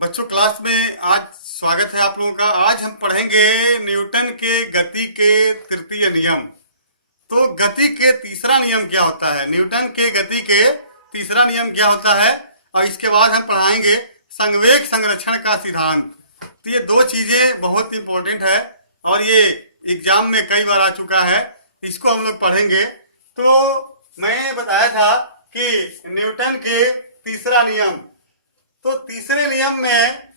बच्चों क्लास में आज स्वागत है आप लोगों का। आज हम पढ़ेंगे न्यूटन के गति के तृतीय नियम। तो गति के तीसरा नियम क्या होता है, न्यूटन के गति के तीसरा नियम क्या होता है, और इसके बाद हम पढ़ाएंगे संवेग संरक्षण का सिद्धांत। तो ये दो चीजें बहुत इंपॉर्टेंट है और ये एग्जाम में कई बार आ चुका है, इसको हम लोग पढ़ेंगे। तो मैं बताया था कि न्यूटन के तीसरा नियम, तो तीसरे नियम में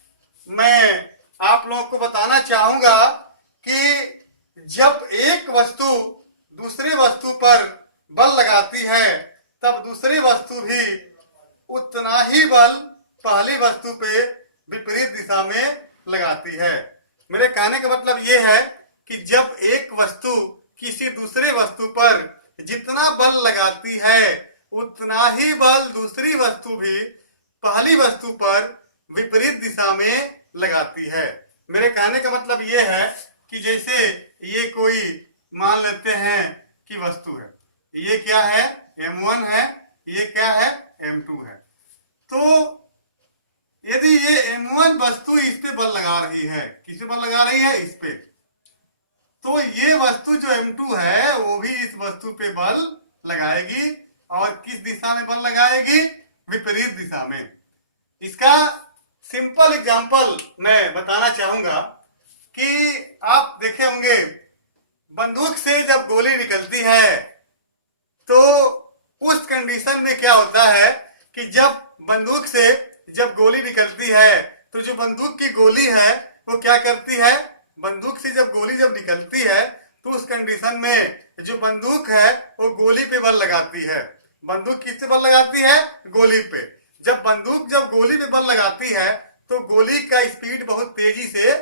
मैं आप लोगों को बताना चाहूंगा कि जब एक वस्तु दूसरी वस्तु पर बल लगाती है तब दूसरी वस्तु भी उतना ही बल पहली वस्तु पे विपरीत दिशा में लगाती है। मेरे कहने का मतलब ये है कि जब एक वस्तु किसी दूसरे वस्तु पर जितना बल लगाती है उतना ही बल दूसरी वस्तु भी पहली वस्तु पर विपरीत दिशा में लगाती है। मेरे कहने का मतलब ये है कि जैसे ये कोई मान लेते हैं कि वस्तु है, ये क्या है, m1 है, ये क्या है, m2 है। तो यदि ये m1 वस्तु इस पे बल लगा रही है, किस पे बल लगा रही है, इस पे, तो ये वस्तु जो m2 है वो भी इस वस्तु पे बल लगाएगी और किस दिशा में बल लगाएगी, विपरीत दिशा में। इसका सिंपल एग्जांपल मैं बताना चाहूंगा कि आप देखे होंगे बंदूक से जब गोली निकलती है तो उस कंडीशन में क्या होता है कि जब बंदूक से जब गोली निकलती है तो जो बंदूक की गोली है वो क्या करती है, बंदूक से जब गोली जब निकलती है तो उस कंडीशन में जो बंदूक है वो गोली पे बल लगाती है। बंदूक किससे बल लगाती है, गोली पे। जब बंदूक जब गोली पे बल लगाती है तो गोली का स्पीड बहुत तेजी से,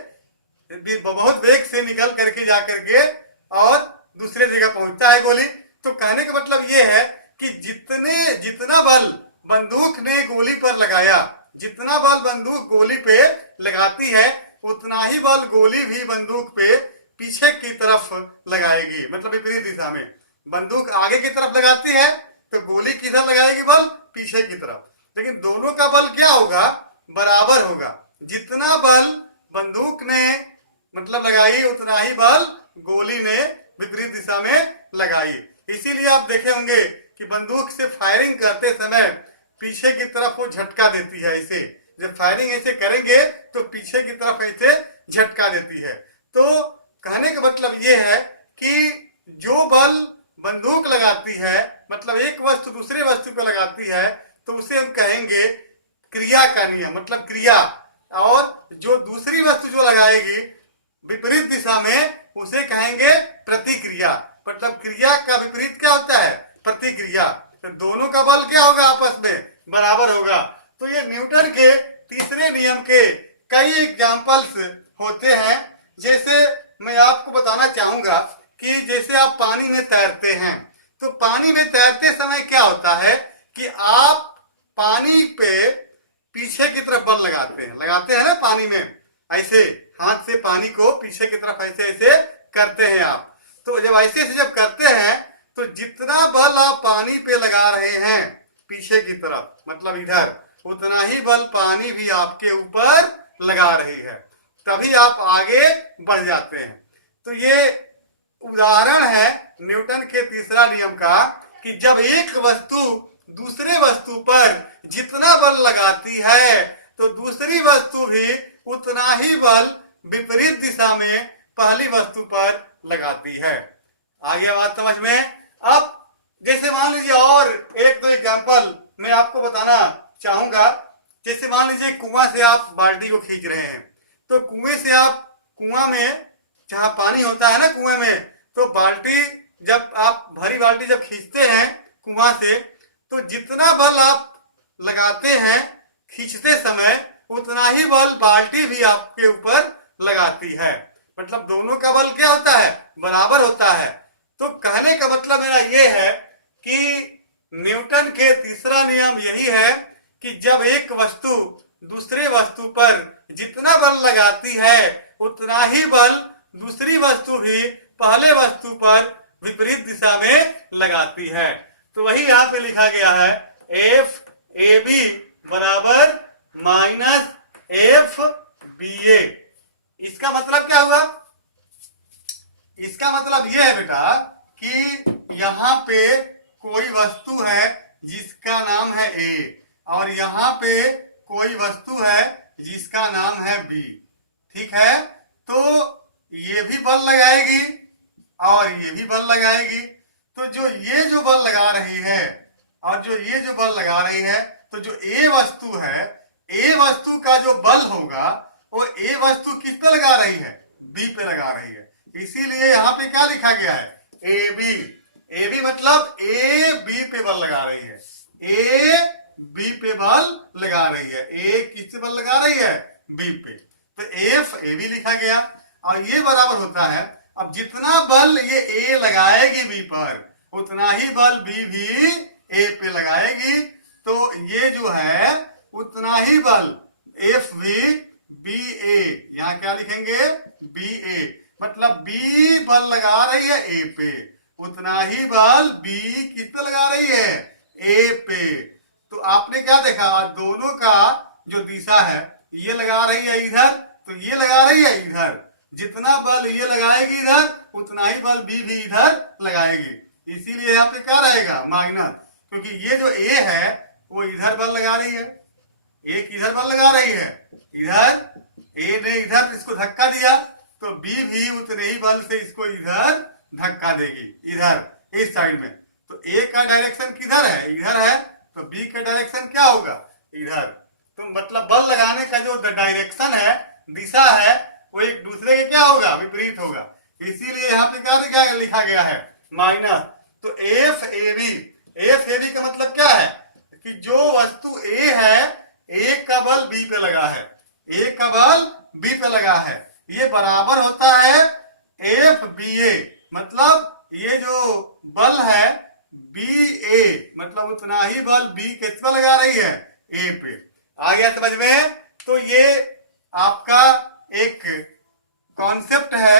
बहुत वेग से निकल करके जा करके और दूसरे जगह पहुंचता है गोली। तो कहने का मतलब ये है कि जितना बल बंदूक ने गोली पर लगाया, जितना बल बंदूक गोली पे लगाती है उतना ही बल गोली भी बंदूक पे पीछे की तरफ लगाएगी, मतलब विपरीत दिशा में। बंदूक आगे की तरफ लगाती है तो गोली किधर लगाएगी, बल पीछे की तरफ। लेकिन दोनों का बल क्या होगा, बराबर होगा। जितना बल बंदूक ने मतलब लगाई उतना ही बल गोली ने विपरीत दिशा में लगाई। इसीलिए आप देखे होंगे कि बंदूक से फायरिंग करते समय पीछे की तरफ वो झटका देती है। ऐसे जब फायरिंग ऐसे करेंगे तो पीछे की तरफ ऐसे झटका देती है। तो कहने का मतलब ये है कि जो बल बंदूक लगाती है, मतलब एक वस्तु दूसरे वस्तु पर लगाती है, तो उसे हम कहेंगे क्रिया का नियम, मतलब क्रिया। और जो दूसरी वस्तु जो लगाएगी विपरीत दिशा में उसे कहेंगे प्रतिक्रिया। मतलब क्रिया का विपरीत क्या होता है, प्रतिक्रिया। तो दोनों का बल क्या होगा, आपस में बराबर होगा। तो ये न्यूटन के तीसरे नियम के कई एग्जाम्पल्स होते हैं। जैसे मैं आपको बताना चाहूंगा कि जैसे आप पानी में तैरते हैं तो पानी में तैरते समय क्या होता है कि आप पानी पे पीछे की तरफ बल लगाते हैं ना, पानी में ऐसे हाथ से पानी को पीछे की तरफ ऐसे ऐसे करते हैं आप। तो जब ऐसे से जब करते हैं तो जितना बल आप पानी पे लगा रहे हैं पीछे की तरफ, मतलब इधर, उतना ही बल पानी भी आपके ऊपर लगा रही है, तभी आप आगे बढ़ जाते हैं। तो ये उदाहरण है न्यूटन के तीसरा नियम का कि जब एक वस्तु दूसरे वस्तु पर जितना बल लगाती है तो दूसरी वस्तु भी उतना ही बल विपरीत दिशा में पहली वस्तु पर लगाती है। आगे बात समझ में। अब जैसे मान लीजिए और एक दो एग्जांपल मैं आपको बताना चाहूंगा। जैसे मान लीजिए कुआं से आप बाल्टी को खींच रहे हैं, तो कुएं से आप, कुआं में जहां पानी होता है ना कुएं में, तो बाल्टी जब आप भरी बाल्टी जब खींचते हैं कुआं से तो जितना बल आप लगाते हैं खींचते समय उतना ही बल बाल्टी भी आपके ऊपर लगाती है। मतलब दोनों का बल क्या होता है, बराबर होता है। तो कहने का मतलब मेरा ये है कि न्यूटन के तीसरा नियम यही है कि जब एक वस्तु दूसरे वस्तु पर जितना बल लगाती है उतना ही बल दूसरी वस्तु भी पहले वस्तु पर विपरीत दिशा में लगाती है। तो वही यहाँ पे लिखा गया है, एफ ए बी बराबर माइनस एफ इसका मतलब ये है बेटा कि यहाँ पे कोई वस्तु है जिसका नाम है ए, और यहाँ पे कोई वस्तु है जिसका नाम है बी। ठीक है, तो ये भी बल लगाएगी और ये भी बल लगाएगी। तो जो बल लगा रही है और ये जो बल लगा रही है, तो जो ए वस्तु है, ए वस्तु का जो बल होगा वो ए वस्तु किस पे लगा रही है? बी पे लगा रही है। इसीलिए यहाँ पे क्या लिखा गया है? A B. ए बी मतलब ए बी पे बल लगा रही है, ए बी पे बल लगा रही है। ए किस पे बल लगा रही है? बी पे। तो एफ ए बी लिखा गया, और ये बराबर होता है, अब जितना बल ये ए लगाएगी बी पर, उतना ही बल बी भी ए पे लगाएगी। तो ये जो है उतना ही बल एफ बी बी ए, यहाँ क्या लिखेंगे? बी ए। मतलब बी बल लगा रही है ए पे, उतना ही बल बी किस पे लगा रही है? ए पे। तो आपने क्या देखा? दोनों का जो दिशा है, ये लगा रही है इधर, तो ये लगा रही है इधर। जितना बल ये लगाएगी इधर, उतना ही बल बी भी इधर लगाएगी। इसीलिए यहाँ पे क्या रहेगा? माइनस, क्योंकि ये जो ए है वो इधर बल लगा रही है, एक इधर बल लगा रही है, इधर ए ने इधर इसको धक्का दिया, तो बी भी उतने ही बल से इसको इधर धक्का देगी, इधर इस साइड में। तो ए का डायरेक्शन किधर है? इधर है, तो बी का डायरेक्शन क्या होगा? इधर। तो मतलब बल लगाने का जो डायरेक्शन है, दिशा है, वो एक दूसरे के क्या होगा? विपरीत होगा। इसीलिए यहाँ पे क्या लिखा गया है? माइनस। तो F A B, F A B का मतलब क्या है? कि जो वस्तु ए है, ए का बल बी पे लगा है, ए का बल बी पे लगा है, ये बराबर होता है एफ बी ए। मतलब ये जो बल है बी ए, मतलब उतना ही बल बी किस पे लगा रही है? ए पे। आ गया समझ में? तो ये आपका एक कॉन्सेप्ट है।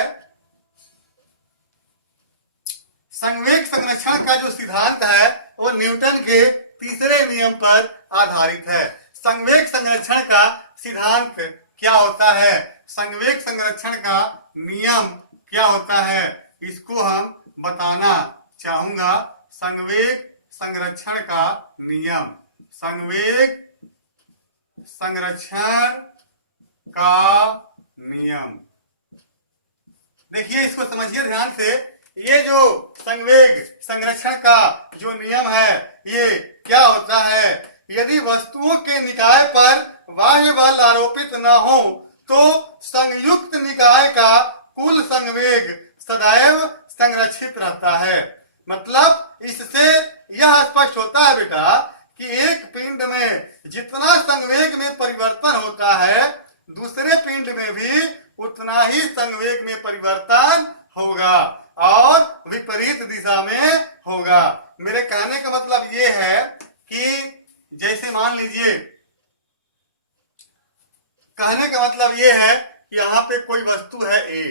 संवेग संरक्षण का जो सिद्धांत है वो न्यूटन के तीसरे नियम पर आधारित है। संवेग संरक्षण का सिद्धांत क्या होता है, संवेग संरक्षण का नियम क्या होता है, इसको हम बताना चाहूंगा। संवेग संरक्षण का नियम, संवेग संरक्षण का नियम। देखिए, इसको समझिए ध्यान से। ये जो संवेग संरक्षण का जो नियम है, ये क्या होता है? यदि वस्तुओं के निकाय पर बाह्य बल आरोपित न हो, तो संयुक्त निकाय का कुल संवेग सदैव संरक्षित रहता है। मतलब इससे यह स्पष्ट होता है बेटा कि एक पिंड में जितना संवेग में परिवर्तन होता है, दूसरे पिंड में भी उतना ही संवेग में परिवर्तन होगा और विपरीत दिशा में होगा। मेरे कहने का मतलब ये है कि जैसे मान लीजिए, कहने का मतलब ये है कि यहाँ पे कोई वस्तु है ए,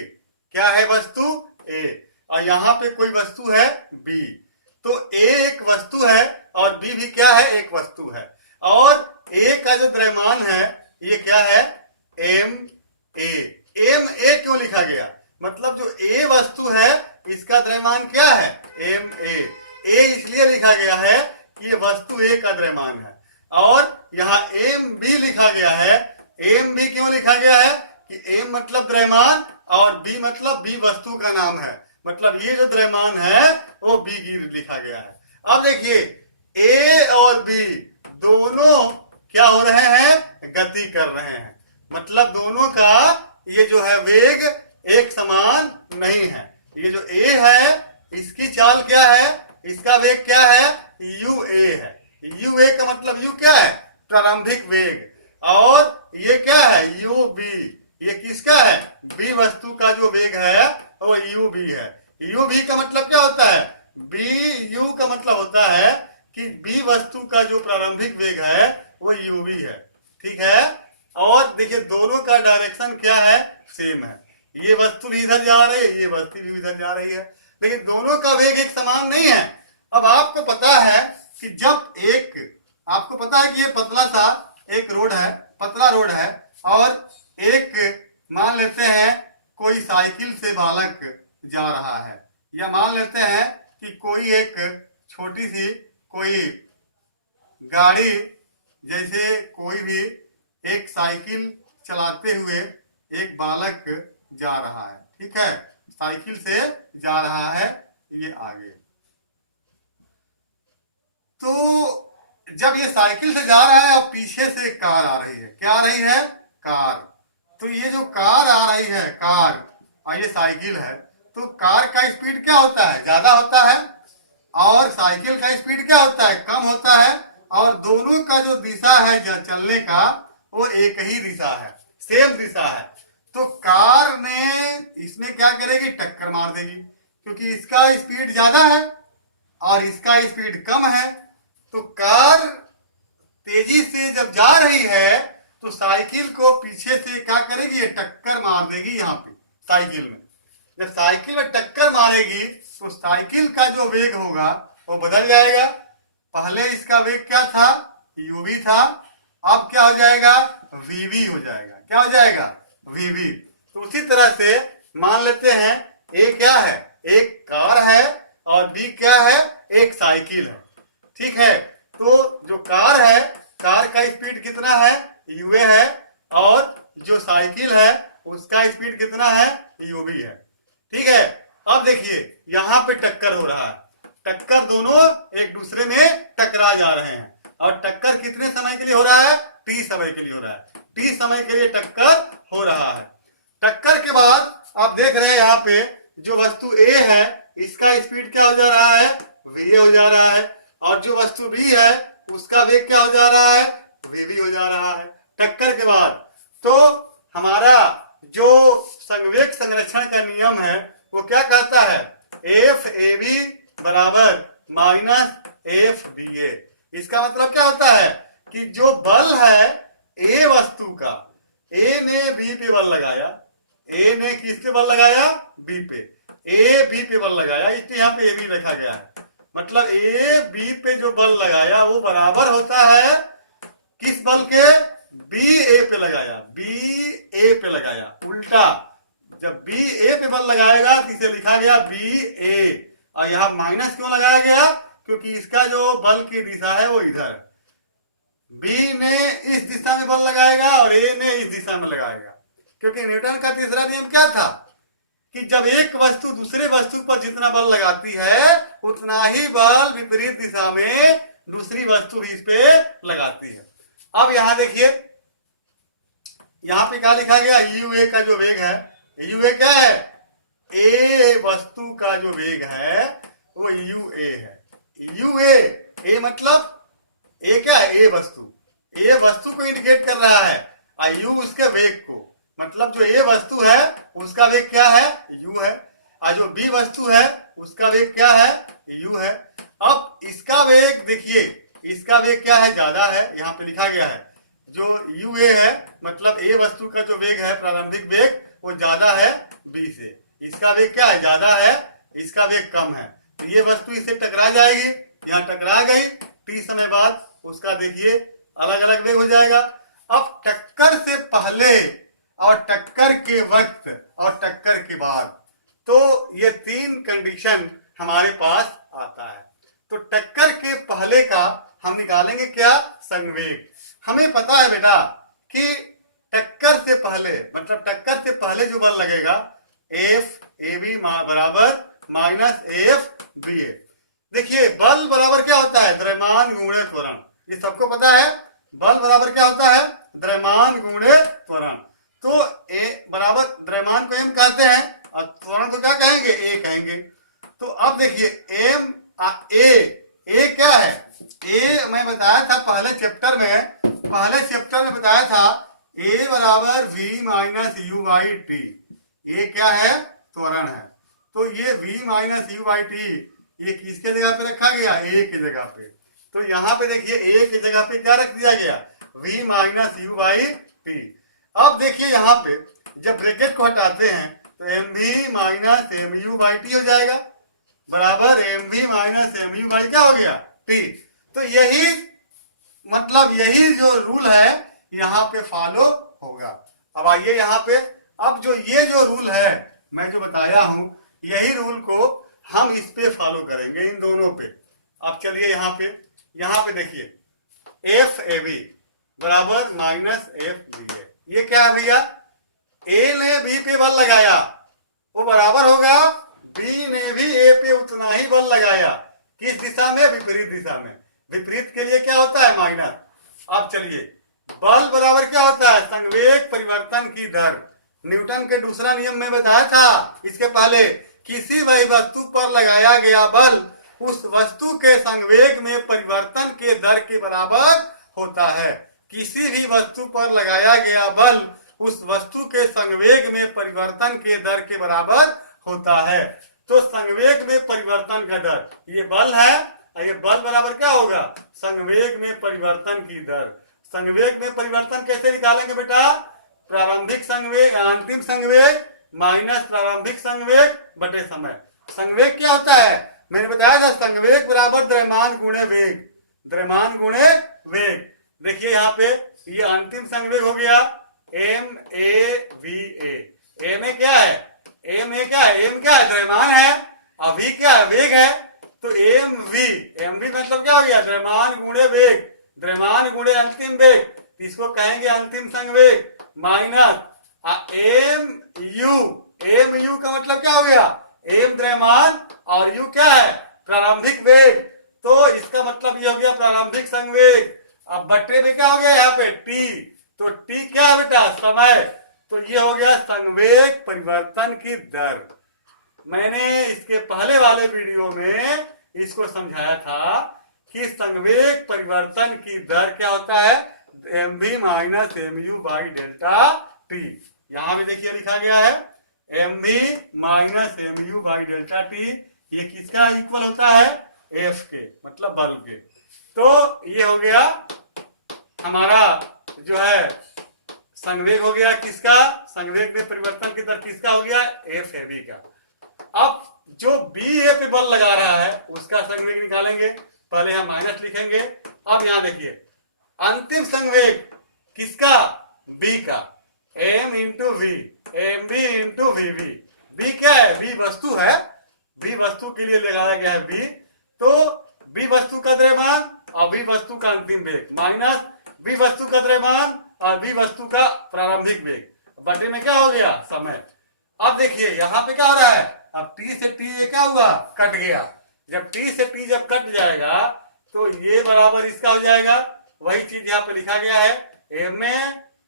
क्या है वस्तु? ए, और यहाँ पे कोई वस्तु है बी। तो ए एक वस्तु है और बी भी क्या है? एक वस्तु है। और ए का जो द्रव्यमान है ये क्या है? एम ए। एम ए क्यों लिखा गया? मतलब जो ए वस्तु है इसका द्रव्यमान क्या है? एम ए। ए इसलिए लिखा गया है कि ये वस्तु ए का द्रव्यमान है। और यहाँ एम बी लिखा गया है। एम बी क्यों लिखा गया है? कि एम मतलब द्रव्यमान और बी मतलब बी वस्तु का नाम है। मतलब ये जो द्रव्यमान है वो बी की लिखा गया है। अब देखिए, ए और बी दोनों क्या हो रहे हैं? गति कर रहे हैं। मतलब दोनों का ये जो है वेग एक समान नहीं है। ये जो ए है इसकी चाल क्या है? इसका वेग क्या है? यू ए है। यू ए का मतलब यू क्या है? प्रारंभिक वेग। और ये क्या है? U B. ये किसका है? बी वस्तु का जो वेग है वो यू बी है। यू बी का मतलब क्या होता है? बी यू का मतलब होता है कि बी वस्तु का जो प्रारंभिक वेग है वो यू बी है। ठीक है। और देखिए, दोनों का डायरेक्शन क्या है? सेम है। ये वस्तु भी इधर जा रही है, ये वस्तु भी इधर जा रही है, लेकिन दोनों का वेग एक समान नहीं है। अब आपको पता है कि जब आपको पता है कि ये पतला सा एक रोड है, पतला रोड है, और एक मान लेते हैं कोई साइकिल से बालक जा रहा है। या मान लेते हैं कि कोई एक छोटी सी कोई गाड़ी, जैसे कोई भी एक साइकिल चलाते हुए एक बालक जा रहा है, ठीक है, साइकिल से जा रहा है ये आगे। तो जब ये साइकिल से जा रहा है और पीछे से कार आ रही है, क्या आ रही है? कार। तो ये जो कार आ रही है, कार, और ये साइकिल है, तो कार का स्पीड क्या होता है? ज्यादा होता है, और साइकिल का स्पीड क्या होता है? कम होता है। और दोनों का जो दिशा है चलने का, वो एक ही दिशा है, सेम दिशा है। तो कार ने इसमें क्या करेगी? टक्कर मार देगी, क्योंकि इसका स्पीड ज्यादा है और इसका स्पीड कम है। तो कार तेजी से जब जा रही है तो साइकिल को पीछे से क्या करेगी? ये टक्कर मार देगी यहाँ पे साइकिल में। जब साइकिल में टक्कर मारेगी तो साइकिल का जो वेग होगा वो बदल जाएगा। पहले इसका वेग क्या था? यूवी था, अब क्या हो जाएगा? वीवी हो जाएगा। क्या हो जाएगा? वीवी। तो उसी तरह से मान लेते हैं ए क्या है? एक कार है और बी क्या है? एक साइकिल है, ठीक है। तो जो कार है, कार का स्पीड कितना है? यूए है, और जो साइकिल है उसका स्पीड कितना है? यूवी है, ठीक है। अब देखिए यहाँ पे टक्कर हो रहा है, टक्कर दोनों एक दूसरे में टकरा जा रहे हैं, और टक्कर कितने समय के लिए हो रहा है? टी समय के लिए हो रहा है। टी समय के लिए टक्कर हो रहा है। टक्कर के बाद आप देख रहे हैं यहाँ पे जो वस्तु ए है इसका स्पीड क्या हो जा रहा है? वी हो जा रहा है, और जो वस्तु बी है उसका वेग क्या हो जा रहा है? वीवी हो जा रहा है टक्कर के बाद। तो हमारा जो संवेग संरक्षण का नियम है वो क्या कहता है? एफ ए बी बराबर माइनस एफ बी ए। इसका मतलब क्या होता है कि जो बल है ए वस्तु का, ए ने बी पे बल लगाया, ए ने किस पे बल लगाया? बी पे। ए बी पे बल लगाया, इसलिए यहाँ पे ए बी रखा गया है। मतलब ए बी पे जो बल लगाया वो बराबर होता है किस बल के? बी ए पे लगाया, बी ए पे लगाया। उल्टा जब बी ए पे बल लगाएगा तो इसे लिखा गया बी ए, और यहाँ माइनस क्यों लगाया गया? क्योंकि इसका जो बल की दिशा है वो इधर, बी ने इस दिशा में बल लगाएगा और ए ने इस दिशा में लगाएगा। क्योंकि न्यूटन का तीसरा नियम क्या था कि जब एक वस्तु दूसरे वस्तु पर जितना बल लगाती है उतना ही बल विपरीत दिशा में दूसरी वस्तु भी इस पे लगाती है। अब यहां देखिए, यहां पे क्या लिखा गया? यू ए का जो वेग है, यू ए क्या है? ए वस्तु का जो वेग है वो यू ए है। यू ए मतलब ए क्या है? ए वस्तु, ए वस्तु को इंडिकेट कर रहा है, और यू उसके वेग को। मतलब जो ए वस्तु है उसका वेग क्या है? यू है, और जो बी वस्तु है उसका वेग क्या है? यू है। अब इसका वेग देखिए, इसका वेग क्या है? ज्यादा है, यहाँ पे लिखा गया है जो यू ए है, मतलब ए वस्तु का जो वेग है प्रारंभिक वेग वो ज्यादा है बी से। इसका वेग क्या है? ज्यादा है, इसका वेग कम है। तो ये वस्तु इससे टकरा जाएगी, यहाँ टकरा गई, टी समय बाद उसका देखिए अलग अलग वेग हो जाएगा। अब टक्कर से पहले और टक्कर के वक्त और टक्कर के बाद, तो ये तीन कंडीशन हमारे पास आता है। तो टक्कर के पहले का हम निकालेंगे क्या? संवेग। हमें पता है बेटा कि टक्कर से पहले, मतलब टक्कर से पहले जो बल लगेगा एफ ए बी बराबर माइनस एफ बी ए। देखिए बल बराबर क्या होता है? द्रव्यमान गुणे त्वरण। ये सबको पता है, बल बराबर क्या होता है? द्रव्यमान गुणे त्वरण। तो ए बराबर द्रव्यमान को एम कहते हैं और त्वरण को क्या कहेंगे? ए कहेंगे। तो अब देखिए एम ए क्या है? ए मैं बताया था पहले चैप्टर में बताया था ए बराबर V minus U by T. A क्या है? त्वरण है। तो ये v minus U by T ये किसके जगह पे रखा गया? ए की जगह पे। तो यहाँ पे देखिए ए की जगह पे क्या रख दिया गया? v minus U by T. अब देखिए यहाँ पे जब ब्रैकेट को हटाते हैं तो M V minus M U by T हो जाएगा, बराबर M V minus M U by क्या हो गया? टी। तो यही मतलब यही जो रूल है यहाँ पे फॉलो होगा। अब आइए यहाँ पे, अब जो ये जो रूल है मैं जो बताया हूं यही रूल को हम इस पे फॉलो करेंगे, इन दोनों पे। अब चलिए यहाँ पे देखिए एफ ए बी बराबर माइनस एफ बी ए। ये क्या है भैया, ए ने बी पे बल लगाया, वो बराबर होगा बी ने भी ए पे उतना ही बल लगाया। किस दिशा में, विपरीत दिशा में। विपरीत के लिए क्या होता है, माइनस। अब चलिए बल बराबर क्या होता है, संवेग परिवर्तन की दर। न्यूटन के दूसरा नियम में बताया था इसके पहले, किसी भी वस्तु पर लगाया गया बल उस वस्तु के संवेग में परिवर्तन के दर के बराबर होता है। किसी भी वस्तु पर लगाया गया बल उस वस्तु के संवेग में परिवर्तन के दर के बराबर होता है। तो संवेग में परिवर्तन का दर, ये बल है, ये बल बराबर क्या होगा, संवेग में परिवर्तन की दर। संवेग में परिवर्तन कैसे निकालेंगे बेटा, प्रारंभिक संवेग, अंतिम संवेग माइनस प्रारंभिक संवेग बटे समय। संवेग क्या होता है, मैंने बताया था, संवेग बराबर द्रव्यमान गुणे वेग, द्रव्यमान गुणे वेग। देखिए यहाँ पे ये अंतिम संवेग हो गया M A V A. M A क्या है, एम ए क्या है, एम क्या है, द्रव्यमान है, और वी क्या है, वेग है। तो एम वी मतलब क्या हो गया, द्रव्यमान गुणे वेग, द्रव्यमान गुणे अंतिम वेग, इसको कहेंगे अंतिम संवेग, माइनस एम यू का मतलब क्या हो गया, एम द्रव्यमान और यू क्या है, प्रारंभिक वेग। तो इसका मतलब ये हो गया प्रारंभिक संवेग। अब बटे में क्या हो गया यहाँ पे टी, तो टी क्या है बेटा, समय। तो ये हो गया संवेग परिवर्तन की दर। मैंने इसके पहले वाले वीडियो में इसको समझाया था कि संवेग परिवर्तन की दर क्या होता है, M V minus M U by delta T. यहां भी देखिए लिखा गया है M V minus M U by delta T. ये किसका इक्वल होता है, एफ के, मतलब बल के। तो ये हो गया हमारा जो है संवेग हो गया किसका, संवेग में परिवर्तन की दर किसका हो गया, एफ ए बी का। अब जो बी ए पे बल लगा रहा है उसका संवेग निकालेंगे, पहले हम माइनस लिखेंगे। अब यहां देखिए अंतिम संवेग किसका, बी का, M into V, M B into V V. B क्या है, बी वस्तु है, बी वस्तु के लिए लगाया गया है बी। तो बी वस्तु का द्रव्यमान और बी वस्तु का अंतिम वेग, माइनस बी वस्तु का द्रव्यमान और बी वस्तु का प्रारंभिक वेग, बटे में क्या हो गया, समय। अब देखिए यहाँ पे क्या हो रहा है, अब टी से टी क्या हुआ, कट गया। जब टी से टी जब कट जाएगा तो ये बराबर इसका हो जाएगा, वही चीज यहाँ पे लिखा गया है, M A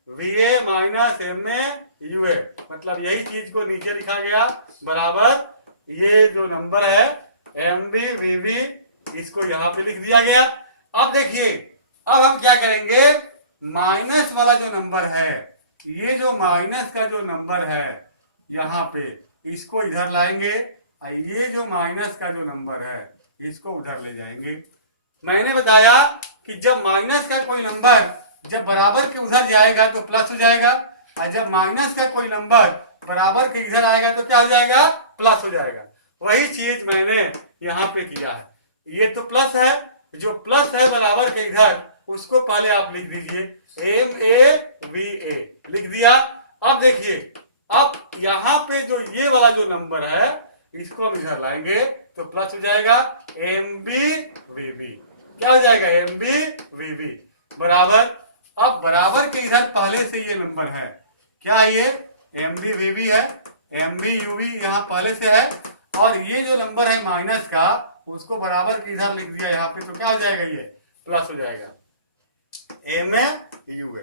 V A minus M A U A, मतलब यही चीज को नीचे लिखा गया बराबर ये जो नंबर है एम बी वी बी, इसको यहाँ पे लिख दिया गया। अब देखिए अब हम क्या करेंगे, माइनस वाला जो नंबर है, ये जो माइनस का जो नंबर है यहाँ पे, इसको इधर लाएंगे, और ये जो माइनस का जो नंबर है इसको उधर ले जाएंगे। मैंने बताया कि जब माइनस का कोई नंबर जब बराबर के उधर जाएगा तो प्लस हो जाएगा, और जब माइनस का कोई नंबर बराबर के इधर आएगा तो क्या हो जाएगा, प्लस हो जाएगा। वही चीज मैंने यहाँ पे किया है। ये तो प्लस है, जो प्लस है बराबर के इधर उसको पहले आप लिख दीजिए, एम ए वी ए लिख दिया। अब देखिए अब यहाँ पे जो ये वाला जो नंबर है इसको हम इधर लाएंगे तो प्लस हो जाएगा एम बी वी बी, क्या हो जाएगा, एम बी वी बी बराबर। अब बराबर के इधर पहले से ये नंबर है, क्या ये एम बी वी बी है, एम बी यू बी यहाँ पहले से है, और ये जो नंबर है माइनस का उसको बराबर के इधर लिख दिया यहाँ पे, तो क्या हो जाएगा, ये प्लस हो जाएगा, एम ए यू ए।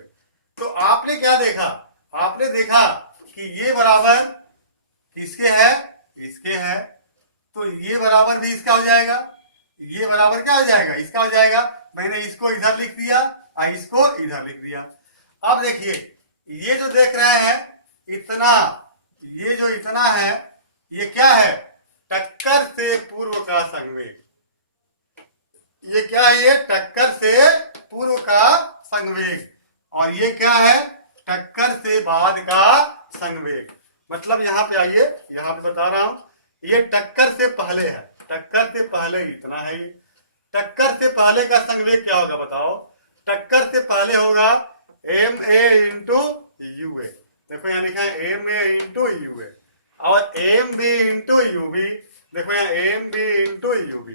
तो आपने क्या देखा, आपने देखा कि ये बराबर किसके है, इसके है, तो ये बराबर भी इसका हो जाएगा, ये बराबर क्या हो जाएगा, इसका हो जाएगा। मैंने इसको इधर लिख दिया और इसको इधर लिख दिया। अब देखिए ये जो देख रहे हैं इतना, ये जो इतना है ये क्या है, टक्कर से पूर्व का संवेग। ये क्या है, ये टक्कर से पूर्व का संवेग, और ये क्या है, टक्कर से बाद का संवेग। मतलब यहाँ पे आइए, यहाँ पे बता रहा हूं, ये टक्कर से पहले है, टक्कर से पहले इतना है। ये टक्कर से पहले का संवेग क्या होगा बताओ, टक्कर से पहले होगा M A into U A. देखो यहाँ लिखा है M A into U A. और M B into U B, देखो यहाँ M B into U B,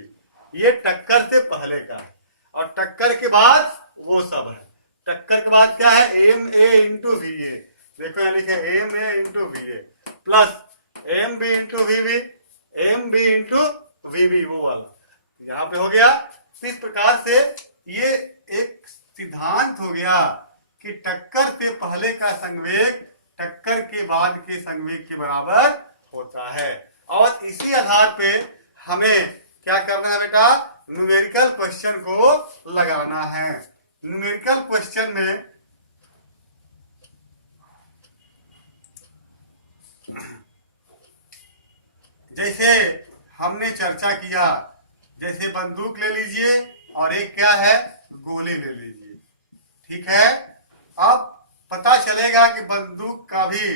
ये टक्कर से पहले का है, और टक्कर के बाद वो सब है। टक्कर के बाद क्या है, M A into V A, देखो यहाँ लिखे M A into V A plus M B into V B, M B into V B, वो वाला यहाँ पे हो गया। तो इस प्रकार से ये एक सिद्धांत हो गया कि टक्कर से पहले का संवेग टक्कर के बाद के संवेग के बराबर होता है। और इसी आधार पे हमें क्या करना है बेटा, न्यूमेरिकल क्वेश्चन को लगाना है। न्यूमेरिकल क्वेश्चन में जैसे हमने चर्चा किया, जैसे बंदूक ले लीजिए और एक क्या है, गोली ले लीजिए, ठीक है। अब पता चलेगा कि बंदूक का भी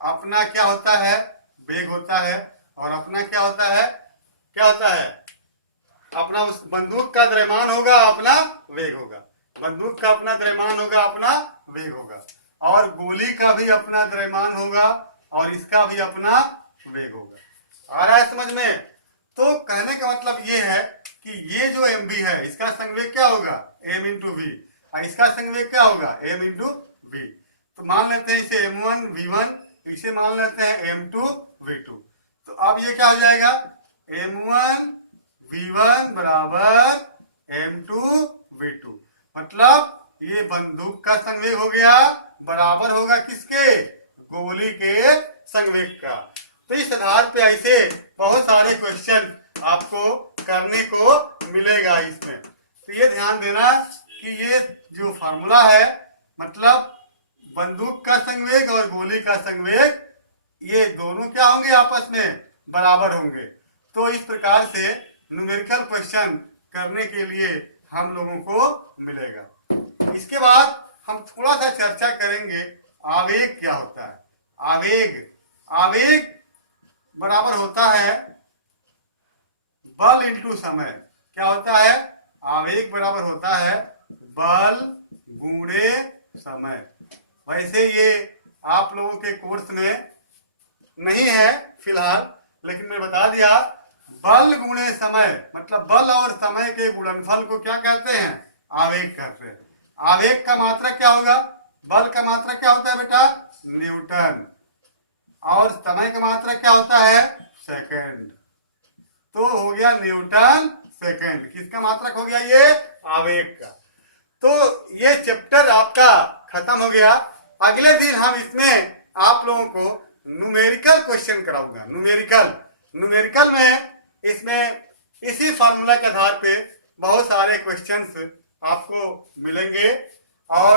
अपना क्या होता है, वेग होता है, और अपना क्या होता है, क्या होता है, अपना उस बंदूक का द्रव्यमान होगा, अपना वेग होगा, बंदूक का अपना द्रव्यमान होगा, अपना वेग होगा, और गोली का भी अपना द्रव्यमान होगा और इसका भी अपना वेग होगा। आ रहा है समझ में? तो कहने का मतलब ये है कि ये जो एम बी है इसका संवेग क्या होगा, एम इंटू वी, और इसका संवेग क्या होगा, एम इंटू वी। तो मान लेते हैं इसे m1 v1, इसे मान लेते हैं m2 v2। तो अब ये क्या हो जाएगा, m1 v1 बराबर m2 v2, मतलब ये बंदूक का संवेग हो गया, बराबर होगा किसके, गोली के संवेग का। तो इस आधार पे ऐसे बहुत सारे क्वेश्चन आपको करने को मिलेगा इसमें। तो ये ध्यान देना कि ये जो फार्मूला है, मतलब बंदूक का संवेग और गोली का संवेग, ये दोनों क्या होंगे, आपस में बराबर होंगे। तो इस प्रकार से न्यूमेरिकल क्वेश्चन करने के लिए हम लोगों को मिलेगा। इसके बाद हम थोड़ा सा चर्चा करेंगे आवेग क्या होता है। आवेग बराबर होता है बल इंटू समय। क्या होता है, आवेग बराबर होता है बल गुणे समय। वैसे ये आप लोगों के कोर्स में नहीं है फिलहाल, लेकिन मैं बता दिया, बल गुणे समय मतलब बल और समय के गुणनफल को क्या कहते हैं, आवेग कहते हैं। आवेग का मात्रक क्या होगा, बल का मात्रक क्या होता है बेटा, न्यूटन, और समय का मात्रक क्या होता है, सेकंड। तो हो गया न्यूटन सेकंड, किसका मात्रक हो गया, ये आवेग का। तो ये चैप्टर आपका खत्म हो गया। अगले दिन हम इसमें आप लोगों को न्यूमेरिकल क्वेश्चन कराऊंगा। न्यूमेरिकल में इसमें इसी फार्मूला के आधार पे बहुत सारे क्वेश्चंस आपको मिलेंगे और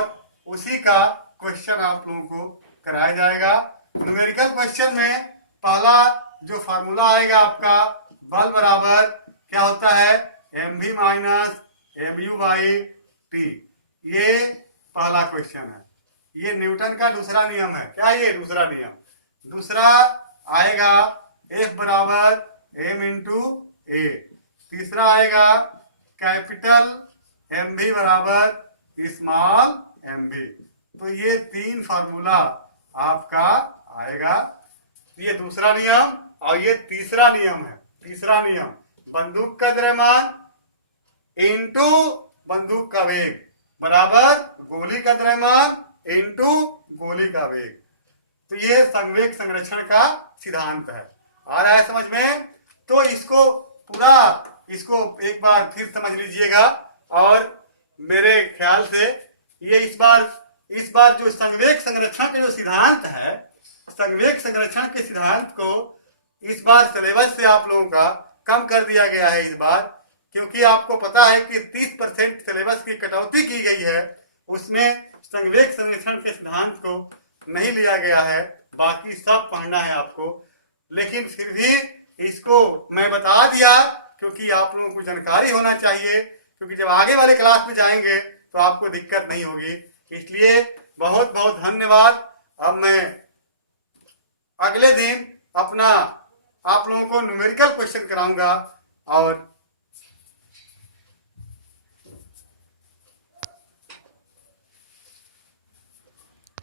उसी का क्वेश्चन आप लोगों को कराया जाएगा। न्यूमेरिकल क्वेश्चन में पहला जो फार्मूला आएगा आपका, बल बराबर क्या होता है, M V minus M U by T. ये पहला क्वेश्चन है। ये न्यूटन का दूसरा नियम है। क्या ये दूसरा नियम? दूसरा आएगा एफ बराबर एम इंटू ए। तीसरा आएगा कैपिटल एम भी बराबर स्मॉल एम भी। तो ये तीन फार्मूला आपका आएगा। ये दूसरा नियम और ये तीसरा नियम है। तीसरा नियम, बंदूक का द्रव्यमान इंटू बंदूक का वेग बराबर गोली का द्रव्यमान इंटू गोली का वेग। तो ये संवेग संरक्षण का सिद्धांत है। आ रहा है समझ में? तो इसको एक बार फिर समझ लीजिएगा। और मेरे ख्याल से ये इस बार जो संवेग संरक्षण का जो सिद्धांत है, संवेग संरक्षण के सिद्धांत को इस बार सिलेबस से आप लोगों का कम कर दिया गया है इस बार, क्योंकि आपको पता है कि 30% सिलेबस की कटौती की गई है। उसमें संवेग संरक्षण के सिद्धांत को नहीं लिया गया है, बाकी सब पढ़ना है आपको। लेकिन फिर भी इसको मैं बता दिया क्योंकि आप लोगों को जानकारी होना चाहिए, क्योंकि जब आगे वाले क्लास में जाएंगे तो आपको दिक्कत नहीं होगी। इसलिए बहुत बहुत धन्यवाद। अब मैं अगले दिन अपना आप लोगों को न्यूमेरिकल क्वेश्चन कराऊंगा और